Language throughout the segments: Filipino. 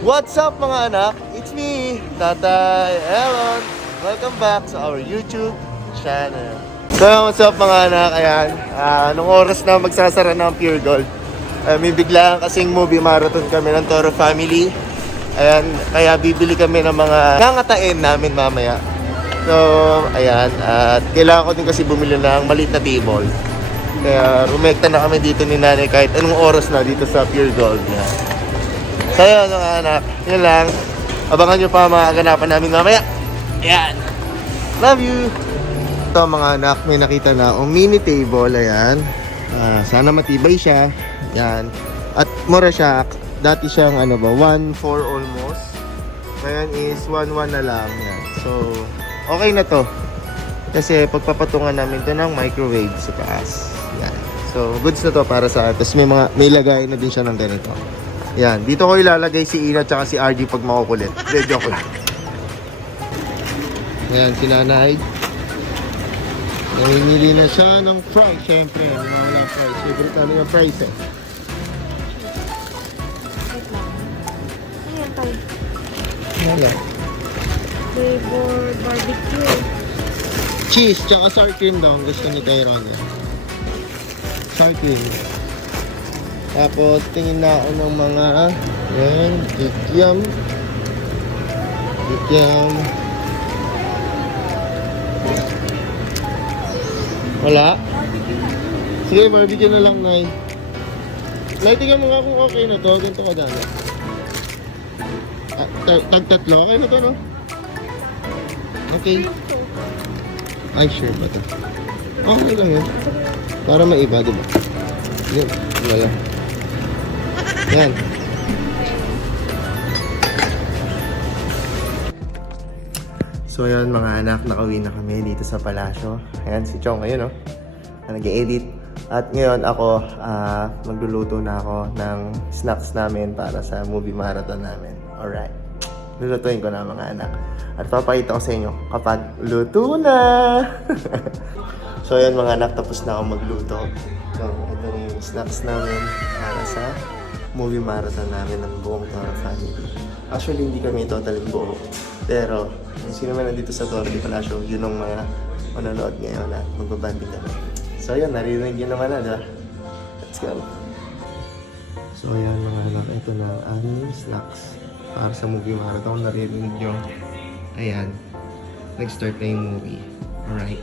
What's up mga anak? It's me, Tatay Elon. Welcome back to our YouTube channel. So, what's up mga anak? Ayan, nung oras na magsasara ng Pure Gold, may biglaan kasing movie marathon kami ng Toro Family. Ayan, kaya bibili kami ng mga nangatain namin mamaya. So, ayan, at kailangan ko din kasi bumili ng maliit na table. Kaya rumekta na kami dito ni nanay kahit anong oras na dito sa Pure Gold. Yan. So yun mga anak, yun lang. Abangan nyo pa mga aganapan namin mamaya. Ayan. Love you! Ito mga anak, may nakita na akong mini table. Ayan. Sana matibay siya. Ayan. At mura siya. Dati siyang 1.4 almost. Ngayon is 1.1 na lang. Ayan. So, okay na to. Kasi pagpapatungan namin to ng microwave sa taas. Yan. So, goods na to para sa atin. Tapos may lagay na din siya ng ganito. Yan. Dito ko ilalagay si Ina at si RG pag makukulit. De, joke lang. Yan, si Nanay. Namimili na siya ng fries. Siyempre, wala fries. Favorite namin yung fries eh. Wait lang. Ano yan tayo? Wala. Flavor barbecue. Cheese, tsaka sour cream daw. Gusto ni Tyrone yan. Sour cream. Tapos, tingin na ako ng mga yan, kikiam. Kikiam. Wala? Sige, barbecue na lang, Nay. Nay, tingnan mo nga kung okay na to. Ganito ka dami. Tag-tatlo. Okay na to, no? Okay. Ay, sure ba ito? Okay lang yun. Para maiba, diba? Yun, wala. Yan. So yun mga anak, nakauwi na kami dito sa palasyo. Ayan, si Chong ngayon, no? Nag-edit. At ngayon ako, magluluto na ako ng snacks namin para sa movie marathon namin. Alright. Lulutuin ko na mga anak. At papakita ko sa inyo kapag luto na. So yan mga anak, tapos na ako magluto. So ito na yung snacks namin para sa movie marathon namin ng buong Toro Family. Actually hindi kami totally buo. Pero yung sino man nandito sa Toro Di Palacio, yun ang mga manonood ngayon at magbabanding kami. So yan, naririnig yun naman na, diba? Let's go. So yan mga anak, ito na ang aming snacks para sa movie marathon. Naririnig yung ayan, nag-start na yung movie. Alright.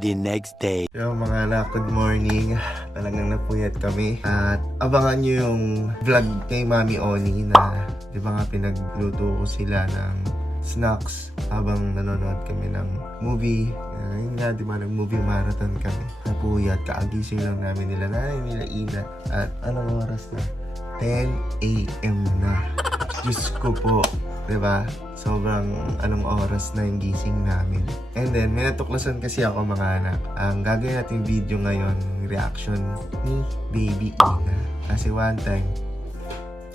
The next day. Yo mga anak, good morning. Talagang napuyat kami. At abangan nyo yung vlog kay Mami Oni na di ba nga pinagluto ko sila ng snacks habang nanonood kami ng movie. Yun nga, di ba, nag-movie marathon kami. Napuyat, kaagising lang namin nila nila Ina. At anong oras na? 10 a.m. na. Diyos ko po. Diba? Sobrang anong oras na yung gising namin. And then, may natuklasan kasi ako mga anak. Ang gagawin natin video ngayon, reaction ni Baby Ina. Kasi one time,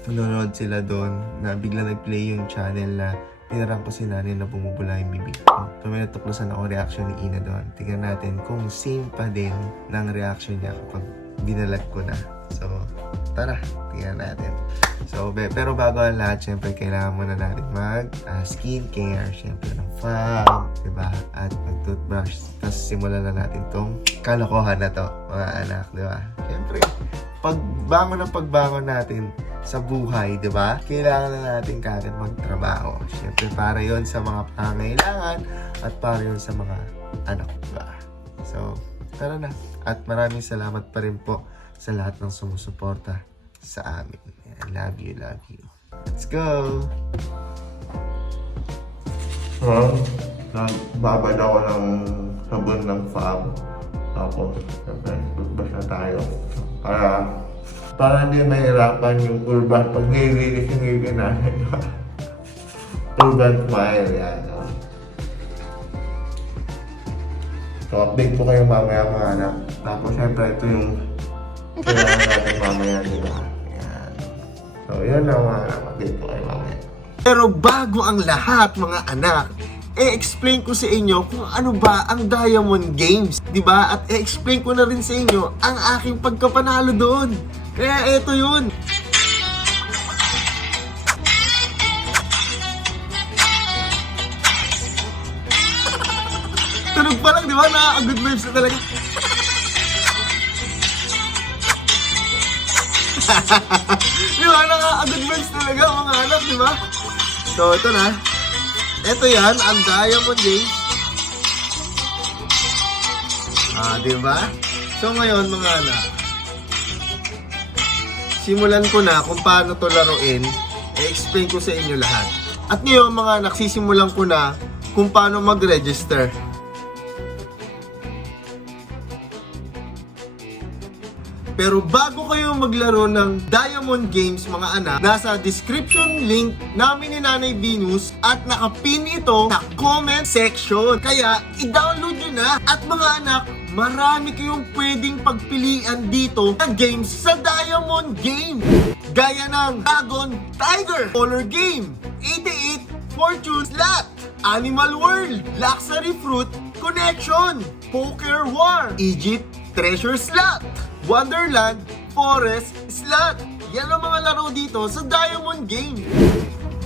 nanonood sila doon na bigla nag-play yung channel na pinarang ko si nanay na bumubula yung bibig ko. So, may natuklasan ako reaction ni Ina doon. Tingnan natin kung same pa din ng reaction niya kapag binalag ko na. So, tara, tingnan natin. So, pero bago ang lahat, syempre, kailangan muna natin mag-skincare. Syempre, ng FAB, diba? At mag-toothbrush. Tapos, simulan na natin tong kalokohan na to, mga anak, diba? Syempre, pagbangon natin sa buhay, diba? Kailangan na natin kagad magtrabaho. Syempre, para yon sa mga pangailangan at para yon sa mga anak, diba? So, tara na. At maraming salamat pa rin po sa lahat ng sumusuporta sa amin. I love you, love you. Let's go! Nagbabad ako ng sabon ng FAB. Tapos, toothbrush na tayo. Para hindi mahirapan yung urban pag nililis yung ngipin natin. Urban smile, yan. So, update ko kayo mamaya mga anak. Tapos, syempre, ito yung kailangan natin mamaya, diba? Yan. So, yun na mga anak. Update ko kayo mamaya. Pero bago ang lahat, mga anak, i-explain ko sa inyo kung ano ba ang Diamond Games, di ba? At i-explain ko na rin sa inyo ang aking pagkapanalo doon. Kaya eto yun. Tunog pa lang, di ba? Nakaka-good vibes na talaga. Di ba? Nakaka-good vibes talaga mga anak, di ba? So, ito na. Ito yan, ang Diamond Games. Di ba? So, ngayon mga anak, simulan ko na kung paano to laruin. I-explain ko sa inyo lahat. At ngayon mga anak, sisimulan ko na kung paano mag-register. Pero bago kayo maglaro ng Diamond Games mga anak, nasa description link namin ni Nanay Venus at nakapin ito sa comment section. Kaya i-download nyo na. At mga anak, marami kayong pwedeng pagpilian dito na games sa Diamond Game. Gaya ng Dragon Tiger, Color Game, 88 Fortune Slot, Animal World, Luxury Fruit Connection, Poker War, Egypt Treasure Slot, Wonderland Forest Slot. Yan ang mga laro dito sa Diamond Game.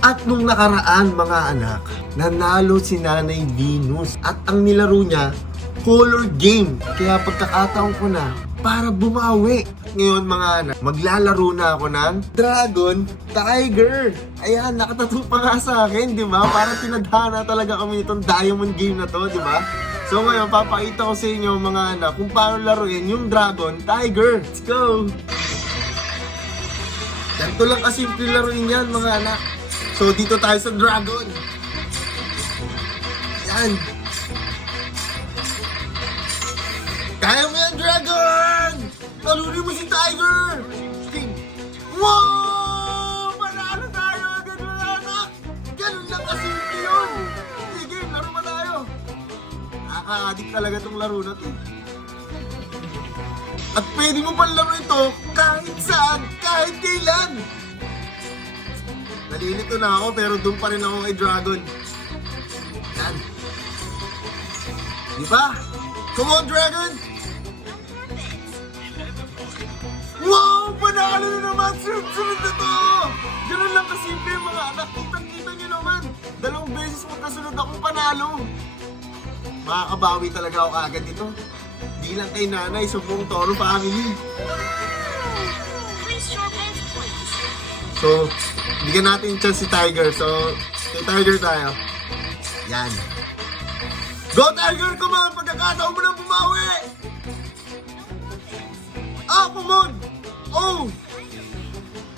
At nung nakaraan mga anak, nanalo si Nanay Venus at ang nilaro niya, Color Game. Kaya pagkakataon ko na para bumawi. Ngayon mga anak, maglalaro na ako ng Dragon Tiger. Ayan, nakatattoo pa nga sa akin, di ba? Parang tinadhana talaga kami itong Diamond Game na to, di ba? So ngayon, papakita ko sa inyo mga anak kung paano laruin yung Dragon Tiger. Let's go! Ganito lang kasimple laruin yan mga anak. So dito tayo sa Dragon. Yan. Kaya mo yan, Dragon! Talunin mo si Tiger! Wow! Manalo tayo! Ganun lang anak! Ganun lang kasimple yun! Sige, laro ba tayo? Nakaka-addict talaga itong laro na ito. At pwede mo pang laro ito kahit saan, kahit kailan. Nalilito na ako pero doon pa rin ako kay Dragon. Yan. Di ba? Come on, Dragon! Wow! Panalo na naman! Sunod-sunod na to! Ganun lang kasimple mga anak. Kitang-kita nyo naman. 2 beses magkasunod akong panalo. Makakabawi talaga ako agad ito. Di lang kay nanay, sa buong Toro family. So, bigyan natin yung chance si Tiger. So, kay Tiger tayo. Yan. Go Tiger! Come on! Pagkakataon mo nang bumawi! Come on! Oh!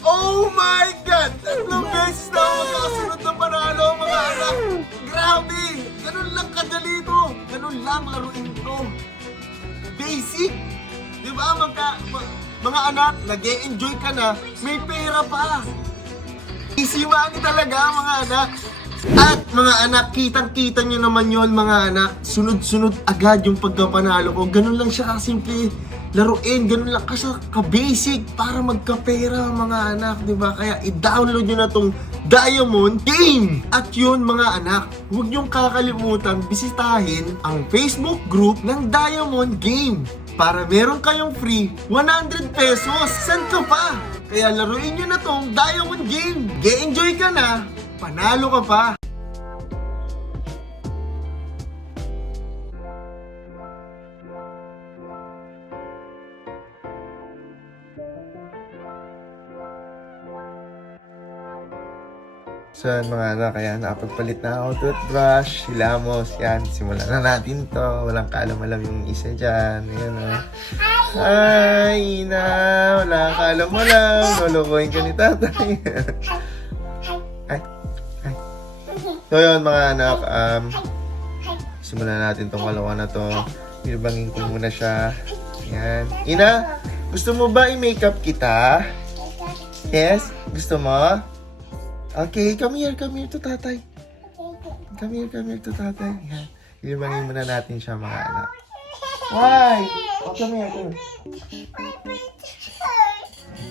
Oh my God! 3 beses na ako nakasunod na panalo mga anak! Grabe! Ganun lang kadali ito! Ganun lang laruin ito! Basic! Di ba mga anak, nag-e-enjoy ka na, may pera pa! Easy money talaga mga anak! At mga anak, kitang-kita nyo naman yon mga anak. Sunod-sunod agad yung pagkapanalo ko. Ganun lang siya kasimple laruin, ganun lang kasi ka-basic para magkapera mga anak, di ba? Kaya i-download nyo na tong Diamond Game. At yun mga anak, huwag nyong kakalimutan bisitahin ang Facebook group ng Diamond Game para meron kayong free 100 pesos. San ka pa? Kaya laruin nyo na tong Diamond Game. Ge-enjoy ka na, panalo ka pa. So yan mga anak, kaya nakapagpalit na ako toothbrush, hilamos, yan, simulan na natin to. Walang kaalam-alam yung isa dyan, yan o. Hi, Ina! Walang kaalam-alam, lulukuhin ka ni tatay. Ay. So yun mga anak, simulan natin tong kalawa na to. Bilbangin ko muna siya. Yan. Ina, gusto mo ba i-makeup kita? Yes? Gusto mo? Okay, come here to tatay. Come here to tatay. Yan. Ilibangin muna natin siya mga anak. Why? Oh, come here.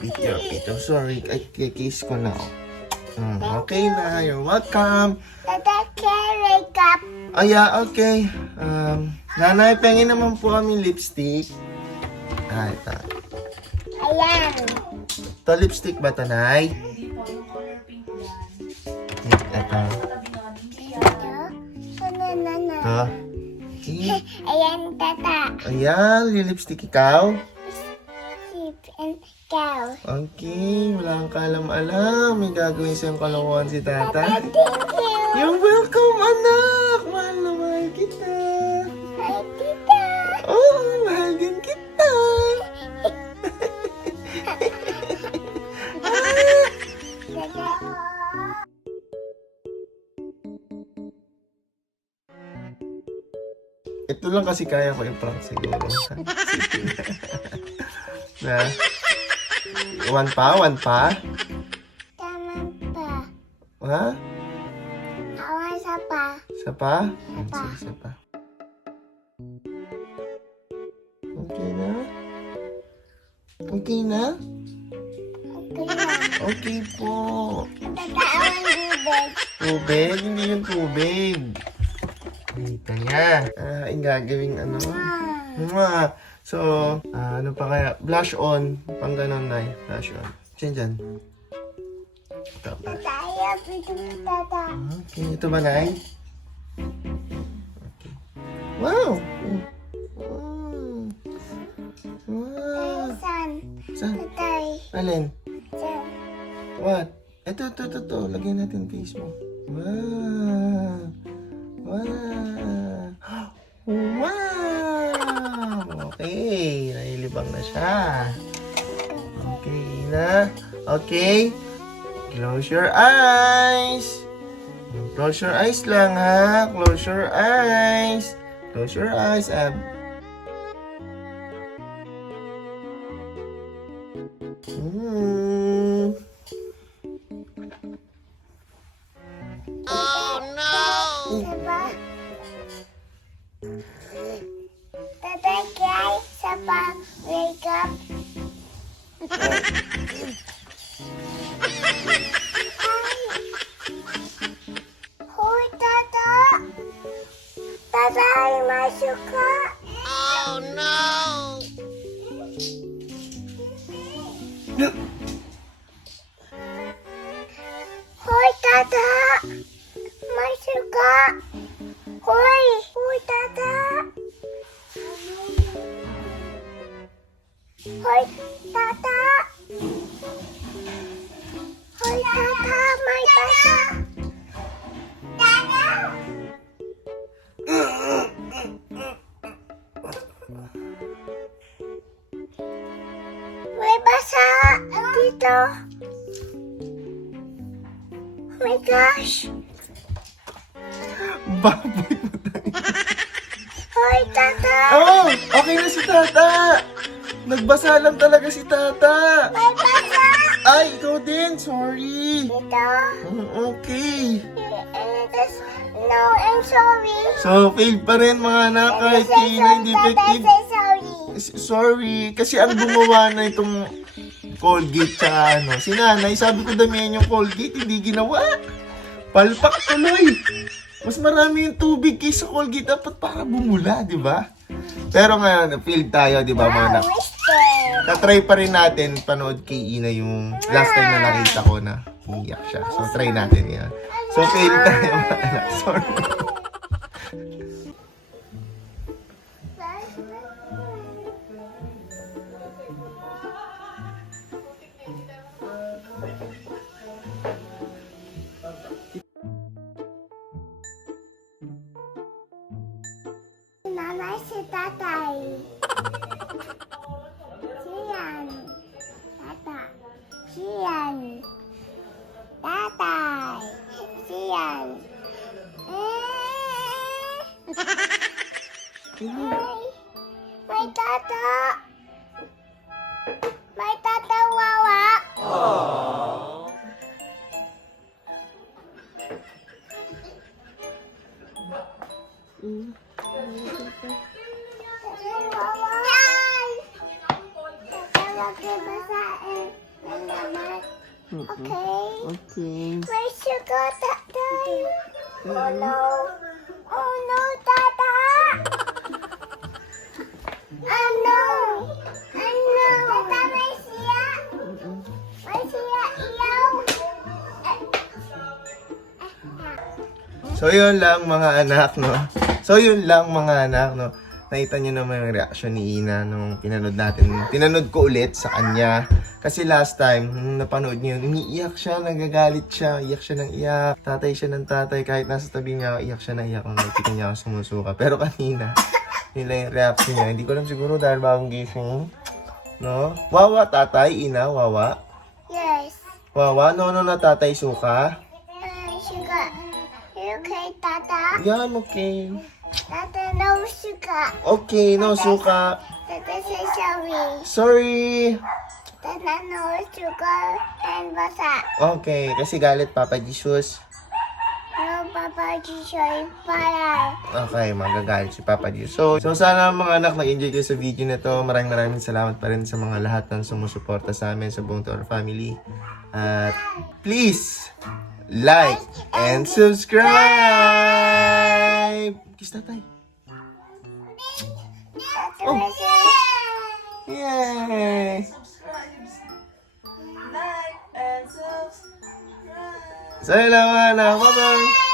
Pito. Sorry, I kiss ko na. Okay na, you're welcome. Oh yeah, okay. Nanay, pengin naman po kami lipstick. Ito. Ayan. Ito lipstick ba, Tanay? Ito. Ito. Ayan, lilipstick ikaw. Sheep and cow. Okay, wala kang kalam-alam. May gagawin siyang kalokohan si tata. Thank you. You're welcome, anak! Mahal na mahal kita. Hi, Tita. Oh, mahal din kita. Ito lang kasi kaya ko i-prank siguro. Na? One pa? Tama pa. Ha? Awan sa pa. Isa pa? Pa. Sige, isa pa. Okay na? Okay na? Okay na. Okay po. Tataan bibig. Tubig? Hindi yung tubig. Dito niya. Ang gagawing ano? Mwah! So, ano pa kaya? Blush on. Pang ganon na blush on. Diyan. Ito ba? Tayo, pwede tata. Okay, ito ba, Nay? Okay. Wow! Wow! San. Saan? Tatay. Alin? San. What? Ito. Lagyan natin face mo. Wow! Wow! Wow! Okay, nailibang na siya. Okay na. Okay. Close your eyes. Close your eyes lang, ha? Close your eyes. Close your eyes, Ab. Diba? Tatay kay sa pag-wake up. Hoy, tata! Tatay, masuk ka! Hoy, tata! Masuk ka! Hoy! Hoy, tata! Hoy, tata! Hoy, tata! May tata! Tata! May basa dito. Oh my gosh! Baboy mo tayo. Hoy, tata! Oh! Okay na si Tata! Nagbasa lang talaga si Tata! May basa! Ay, ikaw din! Sorry! Dito. Okay. No, I'm sorry. So, fail pa rin mga anak kahit Say na hindi sorry, Tata, effective. say sorry. Sorry, kasi ang gumawa na itong Colgate tsaka ano. Si nanay, sabi ko damihan yung Colgate, hindi ginawa. Palpak tuloy. Mas marami yung tubig kaysa Colgate, dapat para bumula, di ba? Pero ngayon, fail tayo, di ba mga anak? Mister. Tatry pa rin natin panood kay Ina yung last time na nakita ko na umiyak siya. So, try natin yan. So, fail tayo mga anak. Sorry. Nanay si tatay. Siyan. Tata. Siyan. Tatay. Siyan. May tata. May tata wawa. Okay. Okay. May sugar, tatay. Oh no. Oh no, tata. Oh no. Oh no. Tata, may siya. May siya ilaw. So, yun lang mga anak, no? So, yun lang mga anak, no? nakita niyo naman yung reaction ni Ina nung pinanood natin. Pinanood ko ulit sa kanya. Kasi last time, nung napanood niyo yun, umiiyak siya, nagagalit siya, iyak siya ng iyak. Tatay siya ng tatay, kahit nasa tabi niya, iyak siya ng iyak kung nakikita niya ako sumusuka. Pero kanina, yun lang yung reaction niya. Hindi ko alam siguro dahil bagong gising. No? Wawa, tatay, Ina, wawa. Yes. Wawa, no, na tatay suka. Sugar. You okay, Tata? Yan, okay. Tata, no sugar. Okay, no suka. Tata, say sorry. Sorry. Tata, no sugar and basa. Okay, kasi galit Papa Jesus. No, Papa, Jishoy, para. Okay, magagalit si Papa Jesus. So sana mga anak nag-enjoy kayo sa video na to. Maraming salamat pa rin sa mga lahat ng sumusuporta sa amin sa buong Toro family. At please, like and subscribe! Kiss na tayo. Tata, Yay! Like and subscribe. Salamat na! Bye-bye!